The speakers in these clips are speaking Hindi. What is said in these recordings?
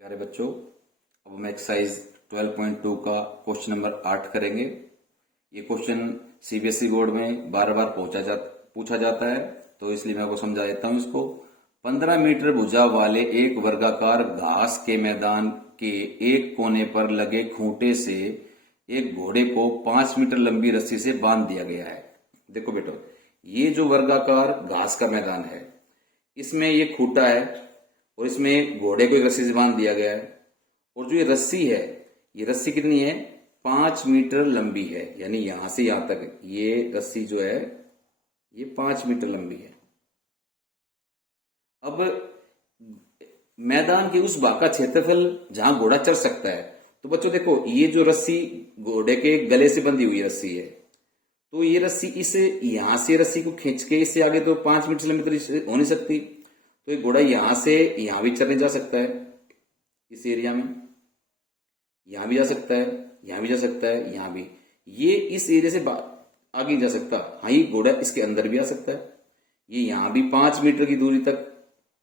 प्यारे बच्चों, अब हम एक्सरसाइज 12.2 का क्वेश्चन नंबर 8 करेंगे। ये क्वेश्चन सीबीएसई बोर्ड में बार बार पूछा जाता है, तो इसलिए मैं आपको समझा देता हूँ इसको। 15 मीटर भुजा वाले एक वर्गाकार घास के मैदान के एक कोने पर लगे खूंटे से एक घोड़े को 5 मीटर लंबी रस्सी से बांध दिया गया है। देखो बेटो, ये जो वर्गाकार घास का मैदान है, इसमें ये खूंटा है और इसमें घोड़े को एक रस्सी से बांध दिया गया है। और जो ये रस्सी है, ये रस्सी कितनी है? 5 मीटर लंबी है। यानी यहां से यहां तक ये रस्सी जो है, ये 5 मीटर लंबी है। अब मैदान के उस भाग का क्षेत्रफल जहां घोड़ा चढ़ सकता है, तो बच्चों देखो, ये जो रस्सी घोड़े के गले से बंधी हुई रस्सी है, तो ये रस्सी इस यहां से रस्सी को खींच के इससे आगे तो 5 मीटर लंबी तो हो नहीं सकती। तो ये घोड़ा यहां से यहां भी चलने जा सकता है, इस एरिया में यहां भी जा सकता है, यहां भी जा सकता है, यहां भी। ये इस एरिया से आगे जा सकता। हाँ, ये घोड़ा इसके अंदर भी आ सकता है। ये यहां भी 5 मीटर की दूरी तक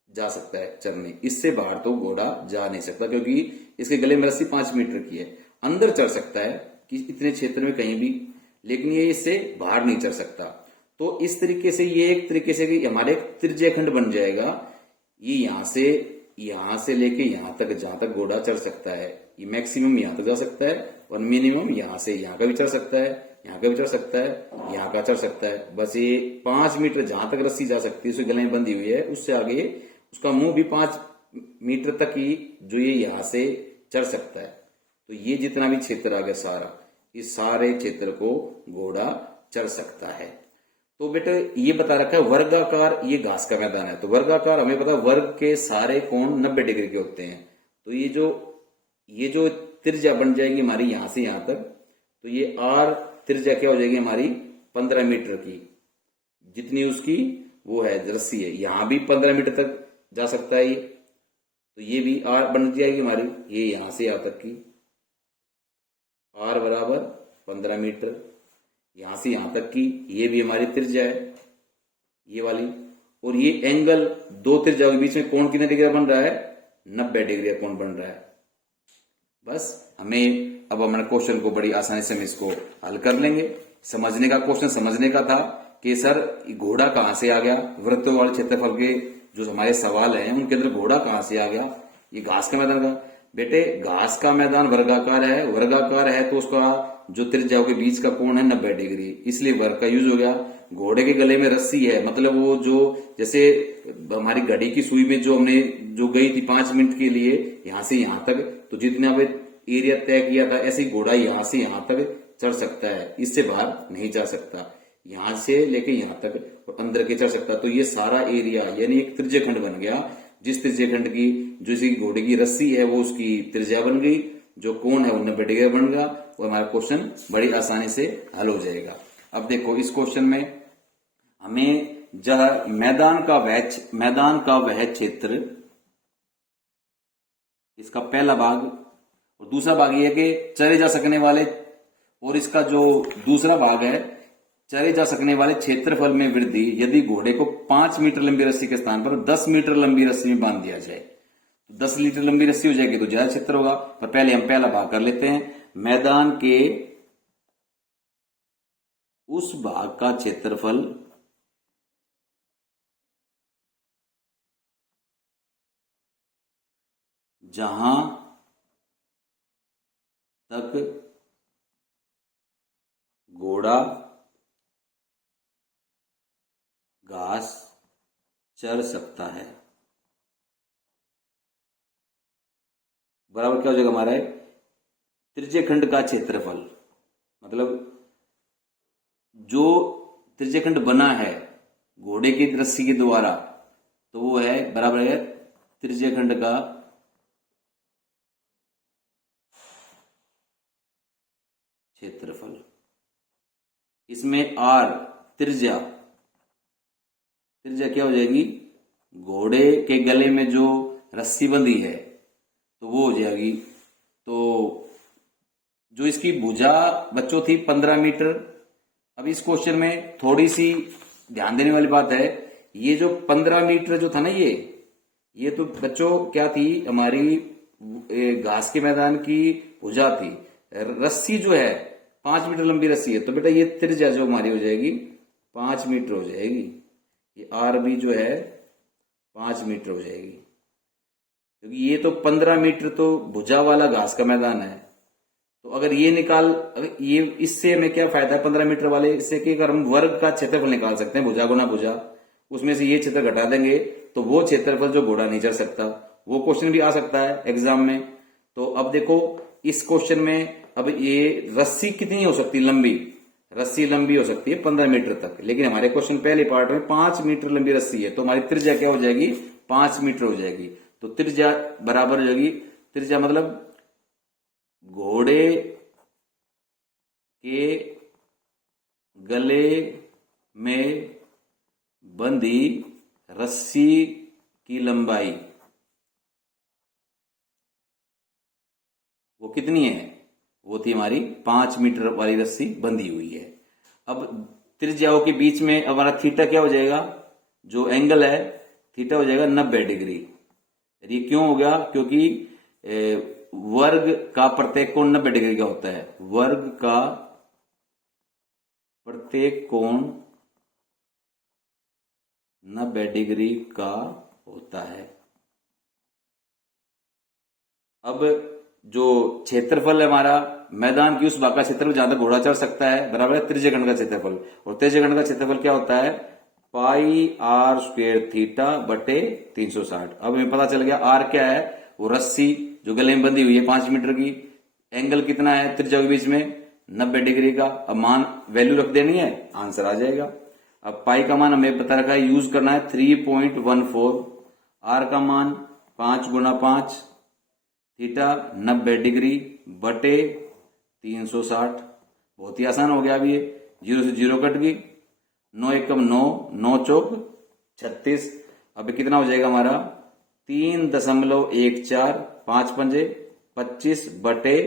जा सकता है चढ़ने। इससे बाहर तो घोड़ा जा नहीं सकता, क्योंकि इसके गले में रस्सी 5 मीटर की है। अंदर चढ़ सकता है कि इतने क्षेत्र में कहीं भी, लेकिन ये इससे बाहर नहीं चढ़ सकता। तो इस तरीके से ये एक तरीके से कि हमारे एक त्रिज्य खंड बन जाएगा। ये यहां से लेके यहां तक, जहां तक घोड़ा चढ़ सकता है, ये मैक्सिमम यहां तक जा सकता है, और मिनिमम यहां से यहां का भी चढ़ सकता है, यहां का भी चढ़ सकता है, यहां का चढ़ सकता है। बस ये 5 मीटर जहां तक रस्सी जा सकती है, उसके गले में बंधी हुई है, उससे आगे उसका मुंह भी 5 मीटर तक ही जो ये यहां से चढ़ सकता है। तो ये जितना भी क्षेत्र आ गया सारा, इस सारे क्षेत्र को घोड़ा चढ़ सकता है। तो बेटे ये बता रखा है वर्गाकार ये घास का मैदान है। तो वर्गाकार हमें पता है वर्ग के सारे कोण 90 डिग्री के होते हैं। तो ये जो त्रिज्या बन जाएगी हमारी यहां से यहां तक, तो ये आर त्रिज्या क्या हो जाएगी हमारी? 15 मीटर की, जितनी उसकी वो है रस्सी है। यहां भी 15 मीटर तक जा सकता है ये, तो ये भी आर बन जाएगी हमारी, ये यहां से यहां तक की आर बराबर 15 मीटर। यहां से यहां तक की ये भी हमारी त्रिज्या है, ये वाली। और ये एंगल दो त्रिज्या के बीच में कोण कितने डिग्री बन रहा है? 90 डिग्री का कोण बन रहा है। बस अब हमारे क्वेश्चन को बड़ी आसानी से हम इसको हल कर लेंगे। समझने का क्वेश्चन समझने का था कि सर घोड़ा कहां से आ गया? वृत्त वाले क्षेत्रफल के जो हमारे सवाल हैं उनके अंदर घोड़ा कहां से आ गया? ये घास का मैदान का। बेटे घास का मैदान वर्गाकार है, तो उसका जो त्रिज्या के बीच का कोण है 90 डिग्री, इसलिए वर्ग का यूज हो गया। घोड़े के गले में रस्सी है, मतलब वो जो जैसे हमारी घड़ी की सुई में जो हमने जो गई थी 5 मिनट के लिए यहां से यहां तक, तो जितना एरिया तय किया था, ऐसे ही घोड़ा यहां से यहां तक चढ़ सकता है, इससे बाहर नहीं जा सकता। यहां से लेके यहां तक और अंदर के चढ़ सकता। तो ये सारा एरिया यानी एक त्रिज्य खंड बन गया। जिस त्रिज्य खंड की जो इसी घोड़े की रस्सी है वो उसकी त्रिज्या बन गई, जो कोण है वो 90 डिग्री बन गया, और हमारा क्वेश्चन बड़ी आसानी से हल हो जाएगा। अब देखो इस क्वेश्चन में हमें जह मैदान का वह क्षेत्र, इसका पहला भाग और दूसरा भाग ये है कि चले जा सकने वाले, और इसका जो दूसरा भाग है चले जा सकने वाले क्षेत्रफल में वृद्धि यदि घोड़े को 5 मीटर लंबी रस्सी के स्थान पर 10 मीटर लंबी रस्सी में बांध दिया जाए, तो 10 मीटर लंबी रस्सी हो जाएगी तो ज्यादा क्षेत्र होगा। पर पहले हम पहला भाग कर लेते हैं। मैदान के उस भाग का क्षेत्रफल जहां तक घोड़ा घास चढ़ सकता है, बराबर क्या हो जाएगा हमारा? त्रिज्य खंड का क्षेत्रफल, मतलब जो त्रिज्य खंड बना है घोड़े की रस्सी के द्वारा, तो वो है बराबर है त्रिज्य खंड का क्षेत्रफल। इसमें आर त्रिज्या क्या हो जाएगी? घोड़े के गले में जो रस्सी बंधी है तो वो हो जाएगी। तो जो इसकी भुजा बच्चों थी 15 मीटर। अब इस क्वेश्चन में थोड़ी सी ध्यान देने वाली बात है, ये जो 15 मीटर जो था ना, ये तो बच्चों क्या थी हमारी घास के मैदान की भुजा थी, रस्सी जो है 5 मीटर लंबी रस्सी है, तो बेटा ये त्रिज्या जो हमारी हो जाएगी 5 मीटर हो जाएगी। ये आर बी जो है 5 मीटर हो जाएगी, क्योंकि ये तो 15 मीटर तो भुजा वाला घास का मैदान है। तो अगर ये निकाल, अगर ये, इससे हमें क्या फायदा है 15 मीटर वाले, इससे कि अगर हम वर्ग का क्षेत्रफल निकाल सकते हैं, भुजा गुना भुजा, उसमें से ये क्षेत्र घटा देंगे तो वो क्षेत्रफल जो घोड़ा नहीं चढ़ सकता, वो क्वेश्चन भी आ सकता है एग्जाम में। तो अब देखो इस क्वेश्चन में, अब ये रस्सी कितनी हो सकती है लंबी, रस्सी लंबी हो सकती है 15 मीटर तक, लेकिन हमारे क्वेश्चन पहले पार्ट में 5 मीटर लंबी रस्सी है, तो हमारी त्रिज्या क्या हो जाएगी 5 मीटर हो जाएगी। तो त्रिज्या बराबर हो जाएगी, त्रिज्या मतलब घोड़े के गले में बंधी रस्सी की लंबाई वो कितनी है, वो थी हमारी 5 मीटर वाली रस्सी बंधी हुई है। अब त्रिज्याओं के बीच में हमारा थीटा क्या हो जाएगा, जो एंगल है थीटा हो जाएगा 90 डिग्री। ये क्यों हो गया, क्योंकि वर्ग का प्रत्येक कोण 90 डिग्री का होता है, वर्ग का प्रत्येक कोण 90 डिग्री का होता है। अब जो क्षेत्रफल है हमारा मैदान की उस भाग का क्षेत्रफल जहां तक घोड़ा चढ़ सकता है बराबर है त्रिज्यखंड का क्षेत्रफल, और त्रिज्यखंड का क्षेत्रफल क्या होता है पाई आर स्क्वेयर थीटा बटे 360। अब हमें पता चल गया आर क्या है, वो रस्सी जो गले में बंधी हुई है 5 मीटर की, एंगल कितना है त्रिज्या के बीच में 90 डिग्री का। अब मान वैल्यू रख देनी है, आंसर आ जाएगा। अब पाई का मान हमें पता रखा है, यूज करना है 3.14, आर का मान 5 गुना 5, थीटा 90 डिग्री बटे 360। बहुत ही आसान हो गया। अभी ये 0 से 0 कट गई, 9 एकम 9, 9 चौक 36। अब कितना हो जाएगा हमारा 3.14, 5 पंजे 25 बटे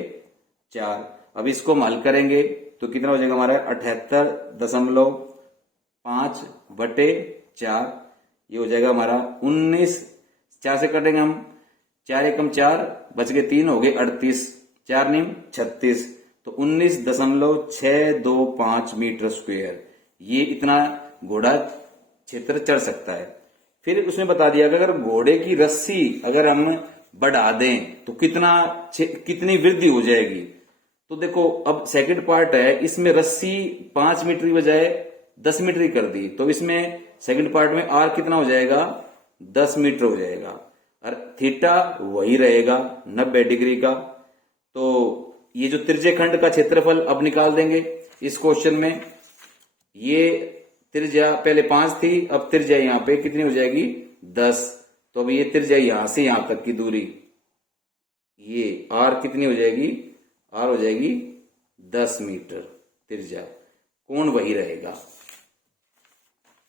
4। अब इसको हम हल करेंगे तो कितना हो जाएगा हमारा 78.5 बटे 4। ये हो जाएगा हमारा 19, 4 से कटेंगे हम, 4 एकम 4 बच गए 3, हो गए 38, 4 नीम 36, तो 19.625 मीटर स्क्वायर ये इतना घोड़ा क्षेत्र चढ़ सकता है। फिर उसने बता दिया कि अगर घोड़े की रस्सी अगर हम बढ़ा दें तो कितनी वृद्धि हो जाएगी। तो देखो अब सेकंड पार्ट है, इसमें रस्सी 5 मीटर की बजाय 10 मीटर ही कर दी, तो इसमें सेकंड पार्ट में आर कितना हो जाएगा 10 मीटर हो जाएगा, और थीटा वही रहेगा 90 डिग्री का। तो ये जो त्रिज्यखंड का क्षेत्रफल अब निकाल देंगे इस क्वेश्चन में। ये त्रिज्या पहले 5 थी, अब त्रिज्या यहां पे कितनी हो जाएगी 10। तो अब ये त्रिज्या यहां से यहां तक की दूरी, ये आर कितनी हो जाएगी, आर हो जाएगी 10 मीटर त्रिज्या, कोण वही रहेगा।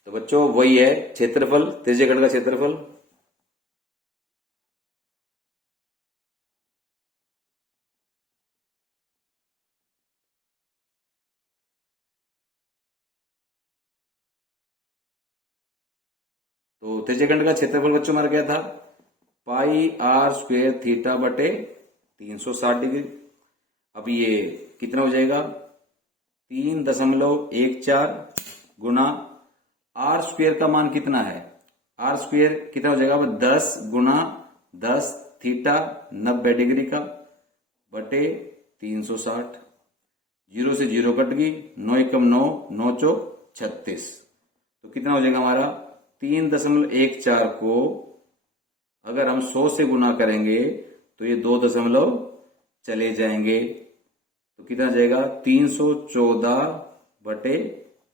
तो बच्चों वही है क्षेत्रफल, त्रिज्यखंड का क्षेत्रफल। तो त्रिज्यखंड का क्षेत्रफल बच्चों हमारा क्या था पाई आर स्क्वेयर थीटा बटे 360 डिग्री। अब ये कितना हो जाएगा 3.14 गुना आर स्क्वेयर का मान कितना है, आर स्क्वेयर कितना हो जाएगा 10 गुना 10 थीटा 90 डिग्री का बटे 360। 0 से 0 कट गई, 9 एकम 9, 9 चौक 36। तो कितना हो जाएगा हमारा 3.14 को अगर हम 100 से गुना करेंगे तो ये 2 दशमलव चले जाएंगे, तो कितना आ जाएगा 314 बटे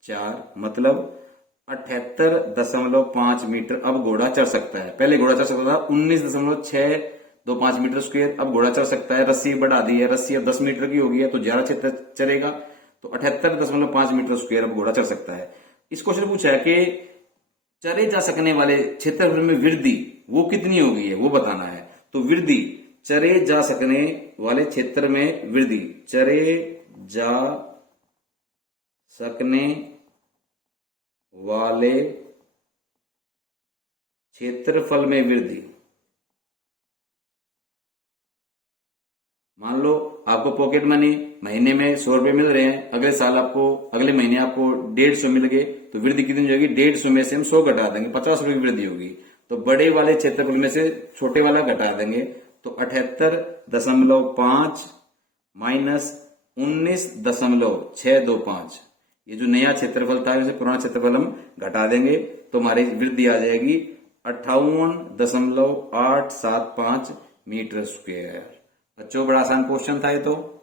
4, मतलब 78.5 मीटर अब घोड़ा चढ़ सकता है। पहले घोड़ा चढ़ सकता था 19.625 मीटर स्क्वायर, अब घोड़ा चढ़ सकता है, रस्सी बढ़ा दी है, रस्सी अब 10 मीटर की हो गई है तो ज्यादा क्षेत्र चलेगा, तो 78.5 मीटर स्क्वायर अब घोड़ा चढ़ सकता है। इस क्वेश्चन पूछा है कि चरे जा सकने वाले क्षेत्रफल में वृद्धि वो कितनी हो गई है वो बताना है। तो वृद्धि चरे जा सकने वाले क्षेत्र में वृद्धि, चरे जा सकने वाले क्षेत्रफल में वृद्धि, मान लो आपको पॉकेट मनी महीने में 100 रुपए मिल रहे हैं, अगले महीने आपको 150 मिल गए, तो वृद्धि कितनी हो जाएगी? 150 में से हम 100 घटा देंगे, 50 रुपए की वृद्धि होगी। तो बड़े वाले क्षेत्रफल में से छोटे वाला घटा देंगे, तो 78.5 माइनस 19.625, ये जो नया क्षेत्रफल था उसे पुराना क्षेत्रफल हम घटा देंगे, तो हमारी वृद्धि आ जाएगी 58.875 मीटर स्क्वायर। बच्चों बड़ा आसान क्वेश्चन था ये तो।